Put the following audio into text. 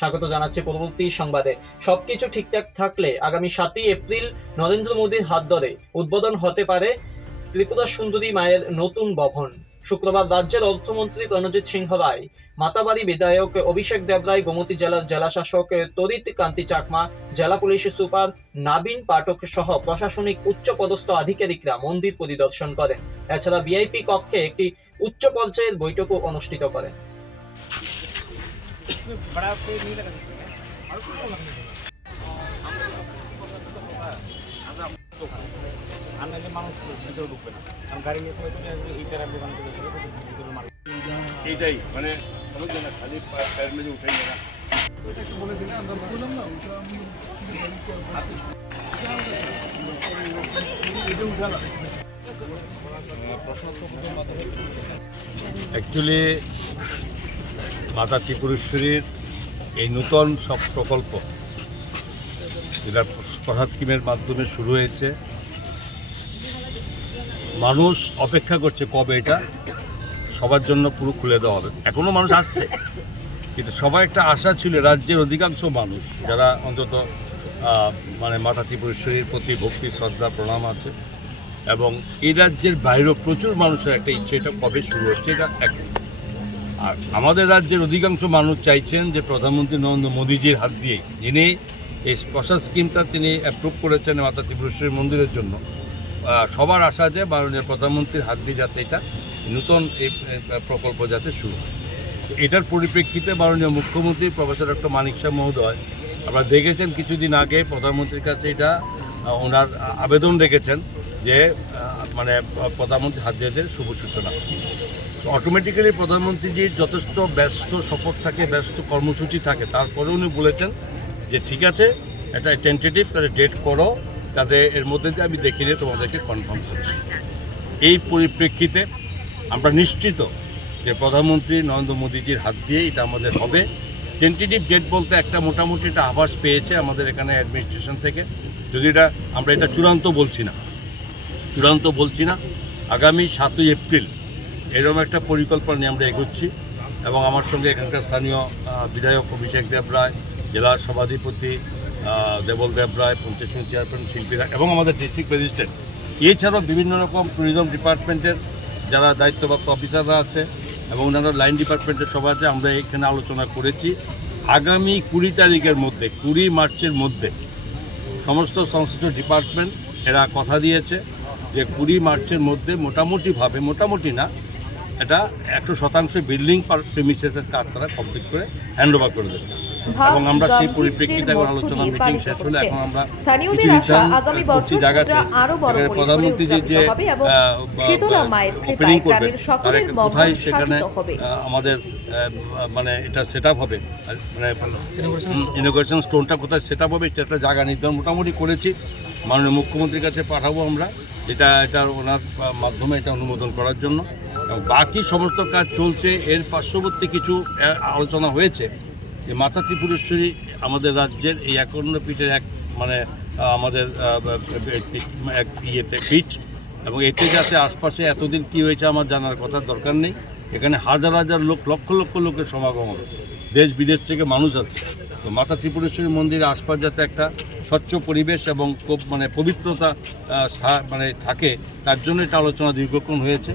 স্বাগত জানাচ্ছি পরবর্তী সংবাদে। সবকিছু ঠিকঠাক থাকলে আগামী সাতই এপ্রিল নরেন্দ্র মোদীর হাত ধরে উদ্বোধন হতে পারে ত্রিপুরা সুন্দরী মায়ের নতুন ভবন। শুক্রবার রাজ্যের অর্থমন্ত্রী রণজিৎ সিংহ রায় মাতাবাড়ি বিধায়ক অভিষেক দেবরায়, গোমতী জেলার জেলাশাসক তরিত কান্তি চাকমা, জেলা পুলিশ সুপার নাবিন পাঠক সহ প্রশাসনিক উচ্চপদস্থ আধিকারিকরা মন্দির পরিদর্শন করেন। এছাড়া ভিআইপি কক্ষে একটি উচ্চ পর্যায়ের বৈঠকও অনুষ্ঠিত করেন। আনলে মানুষ ভিতরে ঢুকবে না কারণ গাড়ি নিয়ে চলে আসবে এই প্যারার দোকান থেকে চলে আসবে, ভিতরে মানুষ এইটাই মানে বুঝছ না খালি পা- পায়ের মেঝে উঠেই না অ্যাকচুয়ালি মাতা ত্রিপুরেশ্বরীর এই নূতন সব প্রকল্প, যেটা প্রসাদ স্কিমের মাধ্যমে শুরু হয়েছে। মানুষ অপেক্ষা করছে কবে এটা, সবার জন্য পুরো খুলে দেওয়া হবে। এখনও মানুষ আসছে, কিন্তু সবার একটা আশা ছিল, রাজ্যের অধিকাংশ মানুষ, যারা অন্তত মানে মাতা ত্রিপুরেশ্বরীর প্রতি ভক্তি, শ্রদ্ধা, প্রণাম আছে, এবং এই রাজ্যের বাইরেও প্রচুর মানুষের একটা ইচ্ছে, এটা কবে শুরু হচ্ছে, এটা এক আর আমাদের রাজ্যের অধিকাংশ মানুষ চাইছেন যে প্রধানমন্ত্রী নরেন্দ্র মোদীজির হাত দিয়ে যিনি এই প্রসাদ স্কিমটা তিনি অ্যাপ্রুভ করেছেন মাতা ত্রিপুরেশ্বরী মন্দিরের জন্য সবার আশা যে মাননীয় প্রধানমন্ত্রীর হাত দিয়ে যাতে এটা নূতন এই প্রকল্প যাতে শুরু হয়। এটার পরিপ্রেক্ষিতে মাননীয় মুখ্যমন্ত্রী প্রফেসর ডক্টর মানিক শাহ মহোদয় আপনারা দেখেছেন কিছুদিন আগে প্রধানমন্ত্রীর কাছে এটা ওনার আবেদন রেখেছেন যে মানে প্রধানমন্ত্রী হাত দিয়ে শুভ সূচনা। অটোমেটিক্যালি প্রধানমন্ত্রীজির যথেষ্ট ব্যস্ত সফর থাকে, ব্যস্ত কর্মসূচি থাকে। তারপরে উনি বলেছেন যে, ঠিক আছে, এটা টেন্টেটিভ তাহলে ডেট করো, তাতে এর মধ্যে দিয়ে আমি দেখে নিয়ে তোমাদেরকে কনফার্ম করছি। এই পরিপ্রেক্ষিতে আমরা নিশ্চিত যে, প্রধানমন্ত্রী নরেন্দ্র মোদীজির হাত দিয়ে এটা আমাদের হবে। টেন্টেটিভ ডেট বলতে একটা মোটামুটি একটা আভাস পেয়েছে আমাদের এখানে অ্যাডমিনিস্ট্রেশন থেকে। যদি এটা, আমরা এটা চূড়ান্ত বলছি না। চূড়ান্ত বলছি না, আগামী সাতই এপ্রিল এরকম একটা পরিকল্পনা নিয়ে আমরা এগোচ্ছি এবং আমার সঙ্গে এখানকার স্থানীয় বিধায়ক অভিষেক দেব রায় জেলার সভাধিপতি দেবল দেব রায়, পঞ্চায়েত চেয়ারম্যান শিল্পীরা এবং আমাদের ডিস্ট্রিক্ট ম্যাজিস্ট্রেট এছাড়াও বিভিন্ন রকম ট্যুরিজম ডিপার্টমেন্টের যারা দায়িত্বপ্রাপ্ত অফিসাররা আছে এবং অন্যান্য লাইন ডিপার্টমেন্টের সবাই আছে, আমরা এখানে আলোচনা করেছি। আগামী কুড়ি তারিখের মধ্যে, কুড়ি মার্চের মধ্যে সমস্ত সংশ্লিষ্ট ডিপার্টমেন্ট এরা কথা দিয়েছে। যে কুড়ি মার্চের মধ্যে মোটামুটিভাবে মোটামুটি না এটা একশো শতাংশ বিল্ডিং প্রেমিসেসের কাজ তারা কমপ্লিট করে হ্যান্ড ওভার করে দেবে। এবং আমরা সেই পরিপ্রেক্ষিতে এখন আলোচনা মিটিং শেষ হলে এখন আমরা স্থানীয়দের কিছু আশা আগামী বছর জায়গাতে আরও বড় প্রধানমন্ত্রী যে এবং শীতলা মায়ের কৃপায় গ্রামের সকলের কোথায় সেখানে আমাদের মানে এটা সেট হবে? মানে ইনোগ্রেশন স্টোনটা কোথায় সেট আপ হবে? একটা জায়গা নির্ধারণ মোটামুটি করেছি। মাননীয় মুখ্যমন্ত্রীর কাছে পাঠাবো আমরা। এটা এটা ওনার মাধ্যমে এটা অনুমোদন করার জন্য। বাকি সমস্ত কাজ চলছে। এর পার্শ্ববর্তী কিছু আলোচনা হয়েছে যে মাতা ত্রিপুরেশ্বরী আমাদের রাজ্যের এই একান্ন পীঠের এক মানে আমাদের এক ইয়েতে পীঠ। এবং এতে যাতে আশপাশে এতদিন কি হয়েছে আমার জানার কথা দরকার নেই। এখানে হাজার হাজার লোক, লক্ষ লক্ষ লোকের সমাগম হবে। দেশ বিদেশ থেকে মানুষ আছে তো মাতা ত্রিপুরেশ্বরী মন্দিরের আশপাশ যাতে একটা স্বচ্ছ পরিবেশ এবং মানে পবিত্রতা মানে থাকে তার জন্য এটা আলোচনা দীর্ঘক্ষণ হয়েছে।